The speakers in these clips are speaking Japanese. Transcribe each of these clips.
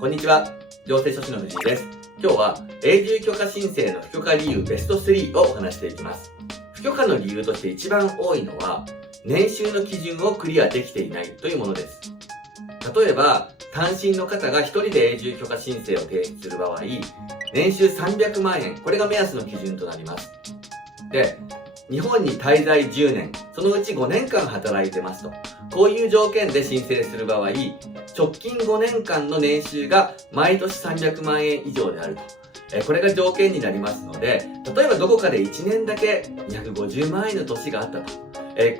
こんにちは。行政書士の藤井です。今日は永住許可申請の不許可理由ベスト3をお話していきます。不許可の理由として一番多いのは、年収の基準をクリアできていないというものです。例えば、単身の方が一人で永住許可申請を提出する場合、年収300万円、これが目安の基準となります。で、日本に滞在10年、そのうち5年間働いてますと。こういう条件で申請する場合、直近5年間の年収が毎年300万円以上であると。これが条件になりますので、例えばどこかで1年だけ250万円の年があったと。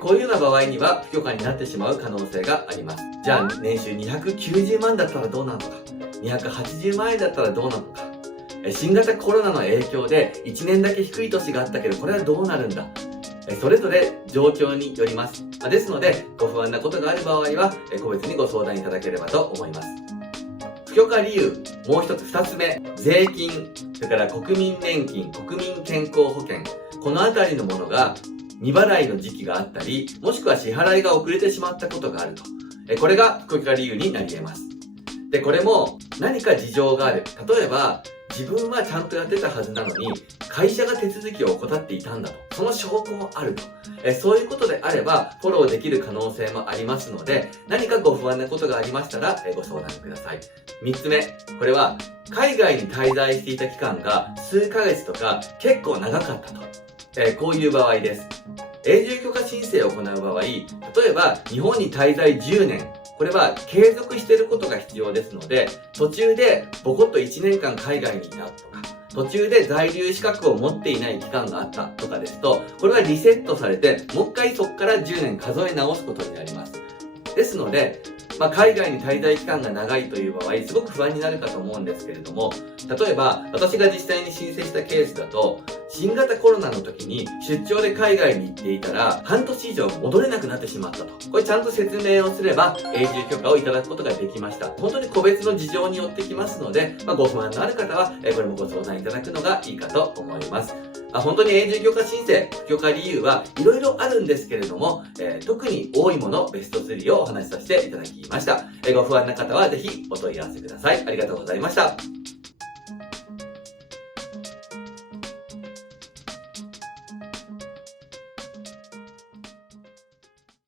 こういうような場合には不許可になってしまう可能性があります。じゃあ年収290万だったらどうなのか、280万円だったらどうなのか、新型コロナの影響で1年だけ低い年があったけどこれはどうなるんだ、それぞれ状況によります。ですのでご不安なことがある場合は個別にご相談いただければと思います。不許可理由、もう一つ2つ目、税金、それから国民年金、国民健康保険、このあたりのものが未払いの時期があったり、もしくは支払いが遅れてしまったことがあると。これが不許可理由になり得ます。で、これも何か事情がある。例えば、自分はちゃんとやってたはずなのに、会社が手続きを怠っていたんだと。その証拠もあると。そういうことであれば、フォローできる可能性もありますので、何かご不安なことがありましたら、ご相談ください。3つ目、これは、海外に滞在していた期間が数ヶ月とか結構長かったと。こういう場合です。永住許可申請を行う場合、例えば日本に滞在10年、これは継続していることが必要ですので、途中でボコッと1年間海外にいたとか、途中で在留資格を持っていない期間があったとかですと、これはリセットされて、もう一回そこから10年数え直すことになります。ですので、海外に滞在期間が長いという場合、すごく不安になるかと思うんですけれども、例えば私が実際に申請したケースだと、新型コロナの時に出張で海外に行っていたら、半年以上戻れなくなってしまったと。これちゃんと説明をすれば、永住許可をいただくことができました。本当に個別の事情によってきますので、ご不安のある方は、これもご相談いただくのがいいかと思います。本当に永住許可申請、不許可理由はいろいろあるんですけれども、特に多いものベスト3をお話しさせていただきました。ご不安な方はぜひお問い合わせください。ありがとうございました。